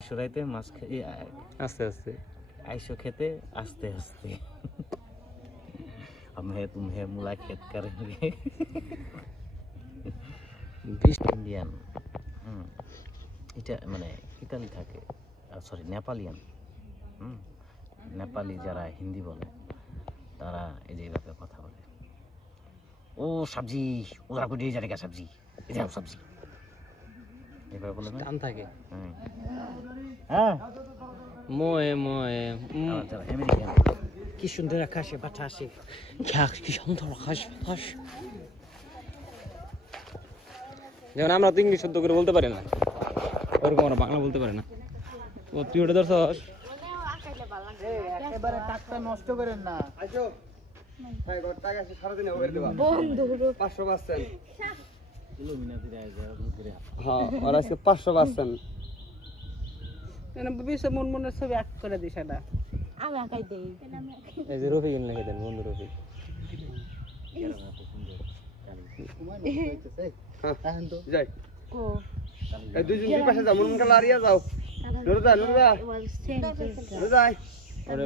সরাইতে মাছ আস্তে আস্তে आइसो खेते आस्ते आस्ते हम है तुम है मुला खेत करेंगे इंडियन এটা মানে ইতালি থাকে সরি নেপালিয়ান নেপালি যারা হিন্দি বলে তারা এই যে এইভাবে কথা বলে ও সবজি ওরা को দিয়ে जाएगा सब्जी इधर सब्जी এইভাবে বলে না টান থাকে হ্যাঁ মোয়ে মোয়ে যারা আমেরিকান কি সুন্দর আকাশে বাতাসে কি সুন্দর আকাশ বাতাস যেমন আমরা তো ইংলিশ শুদ্ধ করে বলতে পারি না ওরকম আমরা বাংলা বলতে পারি না ও তুই ওটা ধরছস একেবারে টাকটা নষ্ট করেন না আইছো ভাই গট টাকা আছে সারা দিন ওভার দেবা বন্ধু 500 পাচ্ছেন ইলুমিনাতি রাইজা করে হ্যাঁ আর আজকে 500 পাচ্ছেন এনে বিশে মন মনের ছবি এক করে দিছ না আমি আঁকাই দেই এই যে রফিক লিখে দেন বন্ধু রফিক হ্যাঁ তো যাই ও এই দুইজন দুই পাশে যাও মন মন খেলা আরিয়া যাও নুরদা নুরদা নুরদা ওরে